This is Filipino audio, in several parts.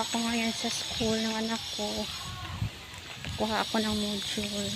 Pupunta ako ngayon sa school ng anak ko. Kuha ako ng module.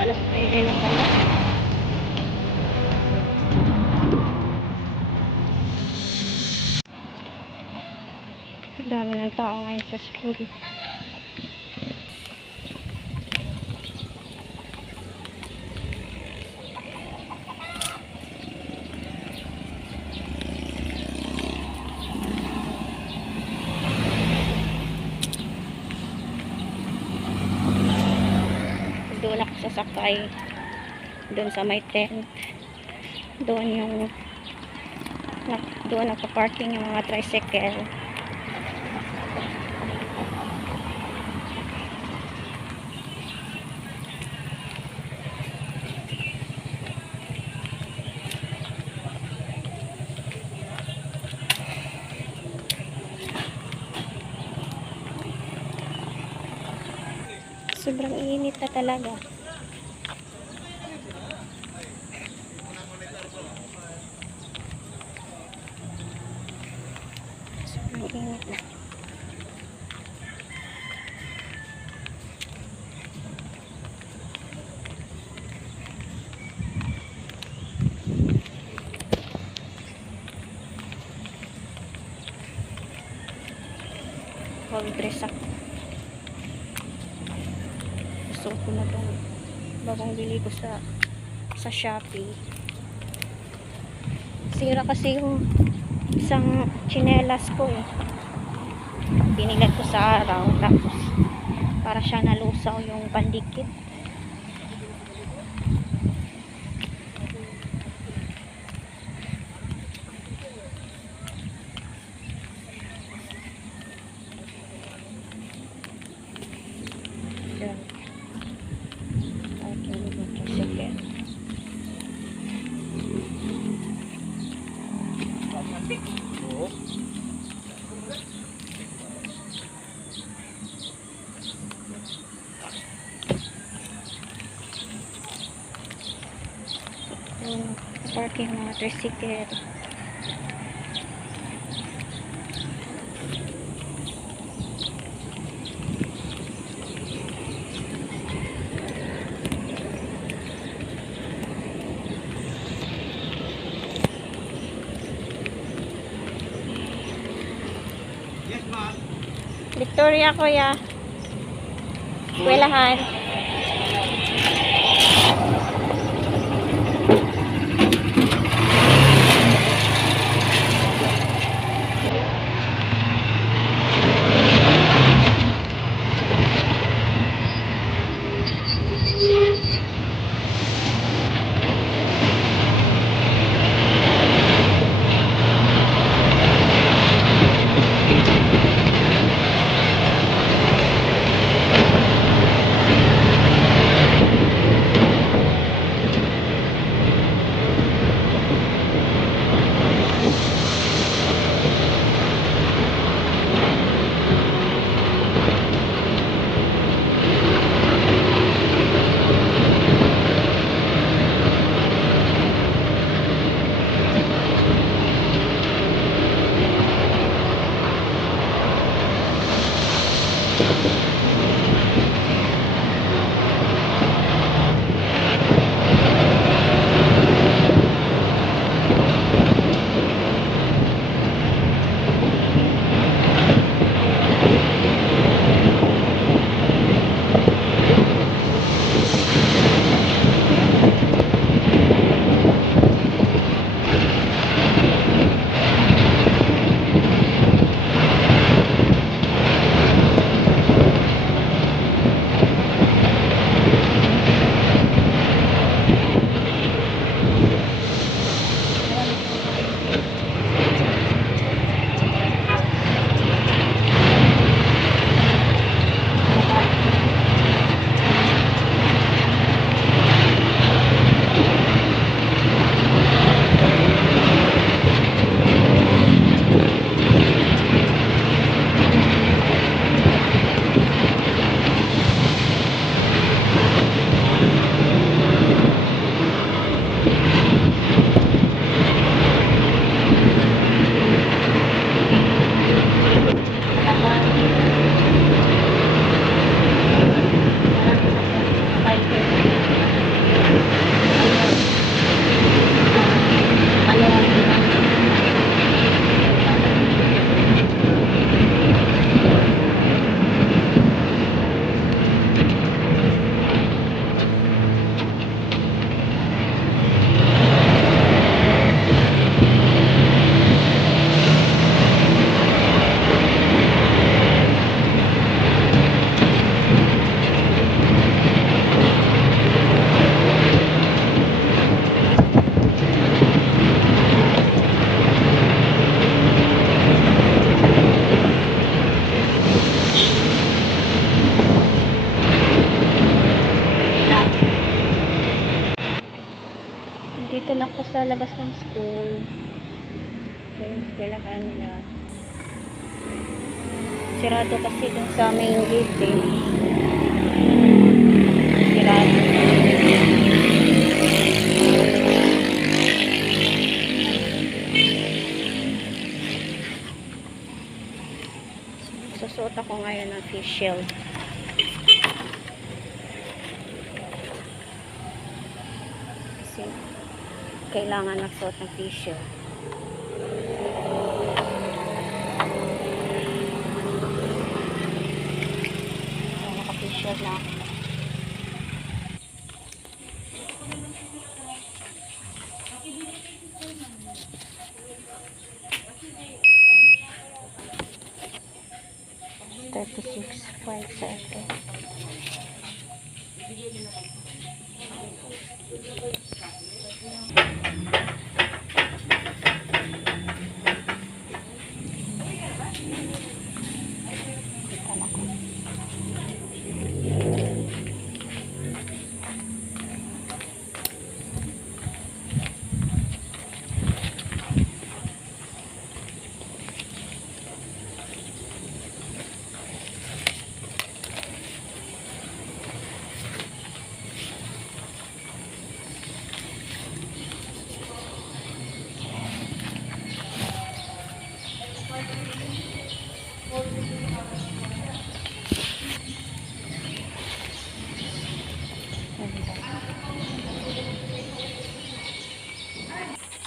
Alas ay lang pala. Dami ng tao ngayon sa school. Doon ako sasakay. Doon sa may tent. Doon nagpa-parking yung mga tricycle. Sobrang init na talaga. Sobrang init na. Mag-dress ako. Gusto ko na itong bagong bili ko sa Shopee. Sira kasi yung isang tsinelas ko eh. Binilat ko sa araw, tapos para siya nalusaw yung pandikit. Parking mga tricycle. Yes, ma'am. Victoria, kuya. Eskwelahan. labas ng school. Kailangan nila. Sirado kasi dun sa main gate eh. Sirado. Susuot ako ngayon ng face shield. Kasi kailangan magsuot ng face shield. Naka-face shield na ako. $36.5.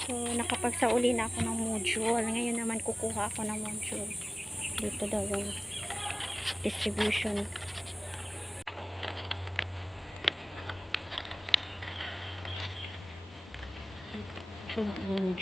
So, nakapagsauli na ako ng module. Ngayon naman kukuha ako ng module. Dito daw yung distribution. So, module.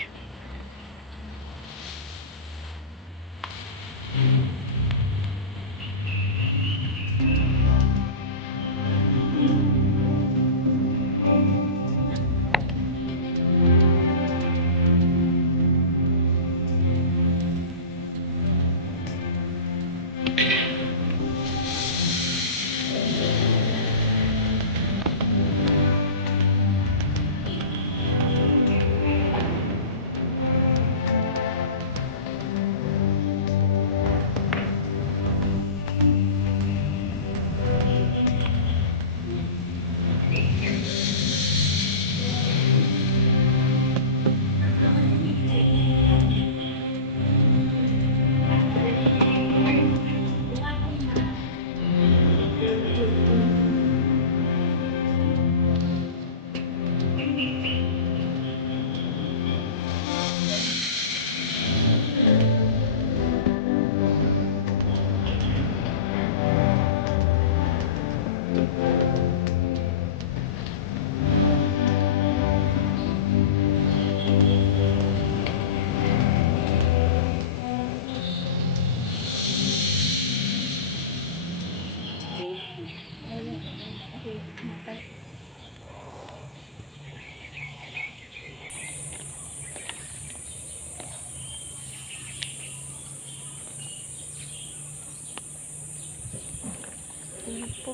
Ayan po.